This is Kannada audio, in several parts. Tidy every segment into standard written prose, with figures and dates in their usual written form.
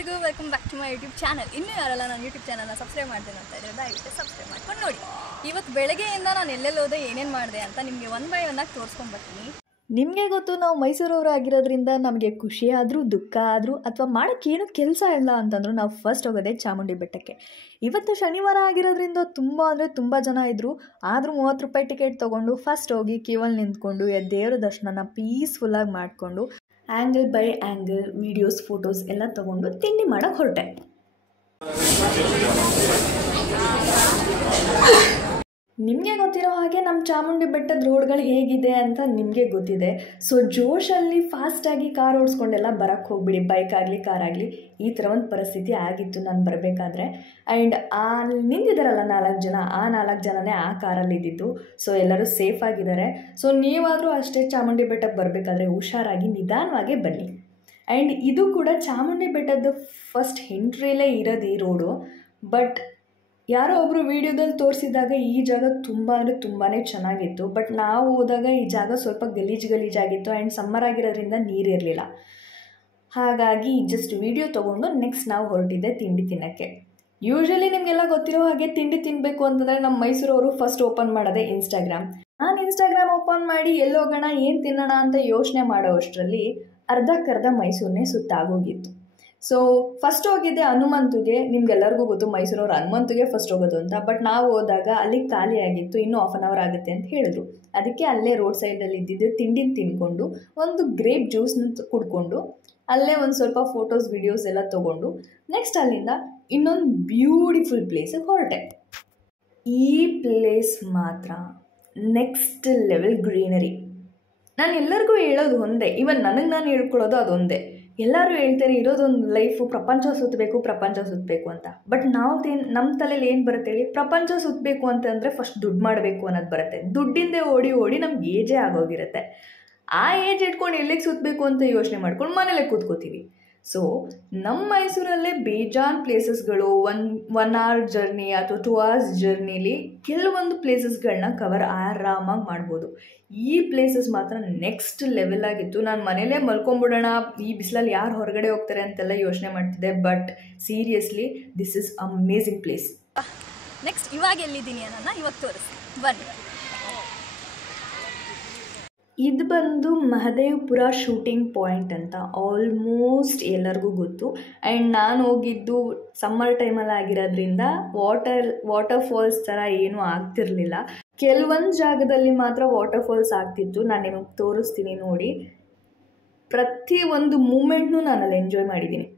ಎಲ್ರಿಗೂ welcome back to my YouTube channel. ಇನ್ನೂ ಯಾರಲ್ಲ ನಾನು ಯೂಟ್ಯೂಬ್ ಚಾನಲ್ನ ಸಬ್ಸ್ಕ್ರೈಬ್ ಮಾಡ್ತೇನೆ ಅಂತ ಇದ್ರೆ ದಯವಿಟ್ಟು ಸಬ್ಸ್ಕ್ರೈಬ್ ಮಾಡ್ಕೊಂಡು ನೋಡಿ. ಇವತ್ತು ಬೆಳಗ್ಗೆಯಿಂದ ನಾನು ಎಲ್ಲೆಲ್ಲಿ ಹೋದೆ ಏನೇನು ಮಾಡಿದೆ ಅಂತ ನಿಮಗೆ ಒನ್ ಬೈ ಒನ್ ಆಗಿ ತೋರಿಸ್ಕೊಂಡು ಬರ್ತೀನಿ. ನಿಮಗೆ ಗೊತ್ತು, ನಾವು ಮೈಸೂರವರು ಆಗಿರೋದ್ರಿಂದ ನಮಗೆ ಖುಷಿ ಆದರೂ ದುಃಖ ಆದರೂ ಅಥವಾ ಮಾಡೋಕ್ಕೇನು ಕೆಲಸ ಇಲ್ಲ ಅಂತಂದರೂ ನಾವು ಫಸ್ಟ್ ಹೋಗೋದೆ ಚಾಮುಂಡಿ ಬೆಟ್ಟಕ್ಕೆ. ಇವತ್ತು ಶನಿವಾರ ಆಗಿರೋದ್ರಿಂದ ತುಂಬ ಜನ ಇದ್ದರು. ಆದರೂ 30 ರೂಪಾಯಿ ಟಿಕೆಟ್ ತೊಗೊಂಡು ಫಸ್ಟ್ ಹೋಗಿ ಕ್ಯೂವಲ್ಲಿ ನಿಂತ್ಕೊಂಡು ದೇವರ ದರ್ಶನನ ಪೀಸ್ಫುಲ್ಲಾಗಿ ಮಾಡಿಕೊಂಡು angle by angle videos photos ಎಲ್ಲ ತೊಗೊಂಡು ತಿಂಡಿ ಮಾಡೋಕ್ಕೆ ಹೊರಟೆ. ನಿಮಗೆ ಗೊತ್ತಿರೋ ಹಾಗೆ ನಮ್ಮ ಚಾಮುಂಡಿ ಬೆಟ್ಟದ ರೋಡ್ಗಳು ಹೇಗಿದೆ ಅಂತ ನಿಮಗೆ ಗೊತ್ತಿದೆ. ಸೊ ಜೋಶಲ್ಲಿ ಫಾಸ್ಟಾಗಿ ಕಾರ್ ಓಡಿಸ್ಕೊಂಡೆಲ್ಲ ಬರೋಕ್ಕೆ ಹೋಗ್ಬಿಡಿ, ಬೈಕ್ ಆಗಲಿ ಕಾರ್ ಆಗಲಿ. ಈ ಥರ ಒಂದು ಪರಿಸ್ಥಿತಿ ಆಗಿತ್ತು ನಾನು ಬರಬೇಕಾದ್ರೆ. ಆ್ಯಂಡ್ ನಿಂತಿದ್ದಾರಲ್ಲ 4 ಜನ, ಆ 4 ಜನನೇ ಆ ಕಾರಲ್ಲಿ ಇದ್ದಿದ್ದು. ಸೊ ಎಲ್ಲರೂ ಸೇಫ್ ಆಗಿದ್ದಾರೆ. ಸೊ ನೀವಾದರೂ ಅಷ್ಟೇ ಚಾಮುಂಡಿ ಬೆಟ್ಟಕ್ಕೆ ಬರಬೇಕಾದ್ರೆ ಹುಷಾರಾಗಿ ನಿಧಾನವಾಗಿ ಬನ್ನಿ. ಆ್ಯಂಡ್ ಇದು ಕೂಡ ಚಾಮುಂಡಿ ಬೆಟ್ಟದ ಫಸ್ಟ್ ಎಂಟ್ರಿಯಲ್ಲೇ ಇರೋದು ಈ ರೋಡು. ಬಟ್ ಯಾರೋ ಒಬ್ಬರು ವೀಡಿಯೋದಲ್ಲಿ ತೋರಿಸಿದಾಗ ಈ ಜಾಗ ತುಂಬಾ ಚೆನ್ನಾಗಿತ್ತು. ಬಟ್ ನಾವು ಹೋದಾಗ ಈ ಜಾಗ ಸ್ವಲ್ಪ ಗಲೀಜಾಗಿತ್ತು. ಆ್ಯಂಡ್ ಸಮ್ಮರ್ ಆಗಿರೋದ್ರಿಂದ ನೀರಿರಲಿಲ್ಲ. ಹಾಗಾಗಿ ಜಸ್ಟ್ ವೀಡಿಯೋ ತೊಗೊಂಡು ನೆಕ್ಸ್ಟ್ ನಾವು ಹೊರಟಿದ್ದೆ ತಿಂಡಿ ತಿನ್ನೋಕ್ಕೆ. ಯೂಶ್ವಲಿ ನಿಮಗೆಲ್ಲ ಗೊತ್ತಿರೋ ಹಾಗೆ ತಿಂಡಿ ತಿನ್ನಬೇಕು ಅಂತಂದರೆ ನಮ್ಮ ಮೈಸೂರವರು ಫಸ್ಟ್ ಓಪನ್ ಮಾಡೋದೇ ಇನ್ಸ್ಟಾಗ್ರಾಮ್. ನಾನು ಇನ್ಸ್ಟಾಗ್ರಾಮ್ ಓಪನ್ ಮಾಡಿ ಎಲ್ಲೋಗೋಣ ಏನು ತಿನ್ನೋಣ ಅಂತ ಯೋಚನೆ ಮಾಡೋ ಅಷ್ಟರಲ್ಲಿ ಅರ್ಧಕ್ಕರ್ಧ ಮೈಸೂರನ್ನೇ ಸುತ್ತಾಗೋಗಿತ್ತು. ಸೊ ಫಸ್ಟ್ ಹೋಗಿದ್ದೆ ಹನುಮಂತುಗೆ. ನಿಮ್ಗೆಲ್ಲರಿಗೂ ಗೊತ್ತು ಮೈಸೂರವ್ರು ಹನುಮಂತುಗೆ ಫಸ್ಟ್ ಹೋಗೋದು ಅಂತ. ಬಟ್ ನಾವು ಹೋದಾಗ ಅಲ್ಲಿ ಖಾಲಿ ಆಗಿತ್ತು, ಇನ್ನೂ 1/2 hour ಆಗುತ್ತೆ ಅಂತ ಹೇಳಿದ್ರು. ಅದಕ್ಕೆ ಅಲ್ಲೇ ರೋಡ್ ಸೈಡಲ್ಲಿ ಇದ್ದಿದ್ದು ತಿಂಡಿ ತಿನ್ಕೊಂಡು ಒಂದು ಗ್ರೇಪ್ ಜ್ಯೂಸ್ನ ಕುಡ್ಕೊಂಡು ಅಲ್ಲೇ ಒಂದು ಸ್ವಲ್ಪ ಫೋಟೋಸ್ ವಿಡಿಯೋಸ್ ಎಲ್ಲ ತೊಗೊಂಡು ನೆಕ್ಸ್ಟ್ ಅಲ್ಲಿಂದ ಇನ್ನೊಂದು ಬ್ಯೂಟಿಫುಲ್ ಪ್ಲೇಸಿಗೆ ಹೊರಟೆ. ಈ ಪ್ಲೇಸ್ ಮಾತ್ರ ನೆಕ್ಸ್ಟ್ ಲೆವೆಲ್ ಗ್ರೀನರಿ. ನಾನು ಎಲ್ಲರಿಗೂ ಹೇಳೋದು ಒಂದೇ, ಇವನ್ ನನಗೆ ನಾನು ಹೇಳ್ಕೊಳ್ಳೋದು ಅದೊಂದೇ. ಎಲ್ಲರೂ ಹೇಳ್ತಾರೆ ಇರೋದೊಂದು ಲೈಫು, ಪ್ರಪಂಚ ಸುತ್ತಬೇಕು ಅಂತ. ಬಟ್ ನಮ್ಮ ತಲೆಯಲ್ಲಿ ಏನು ಬರುತ್ತೆ ಹೇಳಿ, ಪ್ರಪಂಚ ಸುತ್ತಬೇಕು ಅಂತಂದರೆ ಫಸ್ಟ್ ದುಡ್ಡು ಮಾಡಬೇಕು ಅನ್ನೋದು ಬರುತ್ತೆ. ದುಡ್ಡಿಂದೇ ಓಡಿ ನಮ್ಗೆ ಏಜೇ ಆಗೋಗಿರುತ್ತೆ. ಆ ಏಜ್ ಇಟ್ಕೊಂಡು ಎಲ್ಲಿಗೆ ಸುತ್ತಬೇಕು ಅಂತ ಯೋಚನೆ ಮಾಡ್ಕೊಂಡು ಮನೇಲೆ ಕೂತ್ಕೋತೀವಿ. ಸೊ ನಮ್ಮ ಮೈಸೂರಲ್ಲೇ ಬೇಜಾನ್ ಪ್ಲೇಸಸ್ಗಳು 1 hour ಜರ್ನಿ ಅಥವಾ 2 hours ಜರ್ನಿಲಿ ಕೆಲವೊಂದು ಪ್ಲೇಸಸ್ಗಳನ್ನ ಕವರ್ ಆರಾಮಾಗಿ ಮಾಡ್ಬೋದು. ಈ ಪ್ಲೇಸಸ್ ಮಾತ್ರ ನೆಕ್ಸ್ಟ್ ಲೆವೆಲ್ ಆಗಿತ್ತು. ನಾನು ಮನೇಲೇ ಮಲ್ಕೊಂಬಿಡೋಣ, ಈ ಬಿಸಿಲಲ್ಲಿ ಯಾರು ಹೊರಗಡೆ ಹೋಗ್ತಾರೆ ಅಂತೆಲ್ಲ ಯೋಚನೆ ಮಾಡ್ತಿದ್ದೆ. But seriously this is amazing place. Next ಇವಾಗ ಎಲ್ಲಿದ್ದೀನಿ ಅನ್ನೋದನ್ನ ಇವತ್ತು ತೋರಿಸಿ ಬನ್ನಿ. ಇದು ಬಂದು ಮಹದೇವಪುರ ಶೂಟಿಂಗ್ ಪಾಯಿಂಟ್ ಅಂತ ಆಲ್ಮೋಸ್ಟ್ ಎಲ್ಲರಿಗೂ ಗೊತ್ತು. ಆ್ಯಂಡ್ ನಾನು ಹೋಗಿದ್ದು ಸಮ್ಮರ್ ಟೈಮಲ್ಲಿ ಆಗಿರೋದ್ರಿಂದ ವಾಟರ್ ಫಾಲ್ಸ್ ಥರ ಏನೂ ಆಗ್ತಿರಲಿಲ್ಲ. ಕೆಲವೊಂದು ಜಾಗದಲ್ಲಿ ಮಾತ್ರ ವಾಟರ್ ಫಾಲ್ಸ್ ಆಗ್ತಿತ್ತು. ನಾನು ನಿಮಗೆ ತೋರಿಸ್ತೀನಿ ನೋಡಿ. ಪ್ರತಿಯೊಂದು ಮೂಮೆಂಟ್ನೂ ನಾನು ಅಲ್ಲಿ ಎಂಜಾಯ್ ಮಾಡಿದ್ದೀನಿ.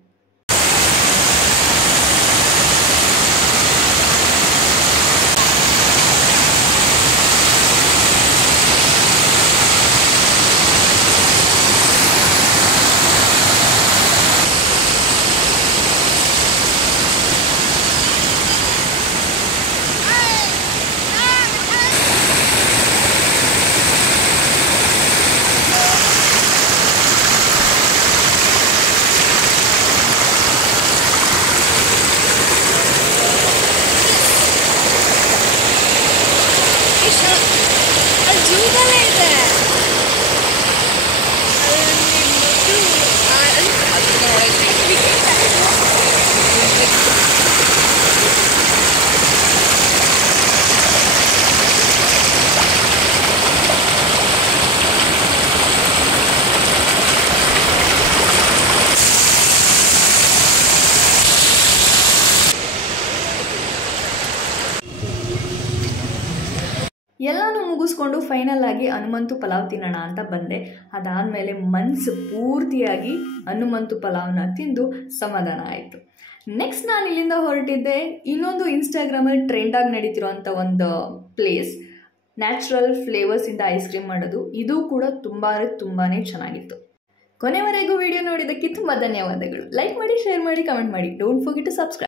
ಎಲ್ಲನೂ ಮುಗಿಸ್ಕೊಂಡು ಫೈನಲ್ ಆಗಿ ಹನುಮಂತು ಪಲಾವ್ ತಿನ್ನೋಣ ಅಂತ ಬಂದೆ. ಅದಾದಮೇಲೆ ಮನಸ್ಸು ಪೂರ್ತಿಯಾಗಿ ಹನುಮಂತು ಪಲಾವ್ನ ತಿಂದು ಸಮಾಧಾನ ಆಯಿತು. ನೆಕ್ಸ್ಟ್ ನಾನು ಇಲ್ಲಿಂದ ಹೊರಟಿದ್ದೆ ಇನ್ನೊಂದು ಇನ್ಸ್ಟಾಗ್ರಾಮಲ್ಲಿ ಟ್ರೆಂಡಾಗಿ ನಡೀತಿರೋಂಥ ಒಂದು ಪ್ಲೇಸ್, ನ್ಯಾಚುರಲ್ ಫ್ಲೇವರ್ಸಿಂದ ಐಸ್ ಕ್ರೀಮ್ ಮಾಡೋದು. ಇದು ಕೂಡ ತುಂಬಾ ಚೆನ್ನಾಗಿತ್ತು. ಕೊನೆವರೆಗೂ ವಿಡಿಯೋ ನೋಡಿದ್ದಕ್ಕೆ ತುಂಬ ಧನ್ಯವಾದಗಳು. ಲೈಕ್ ಮಾಡಿ, ಶೇರ್ ಮಾಡಿ, ಕಮೆಂಟ್ ಮಾಡಿ. Don't forget to subscribe.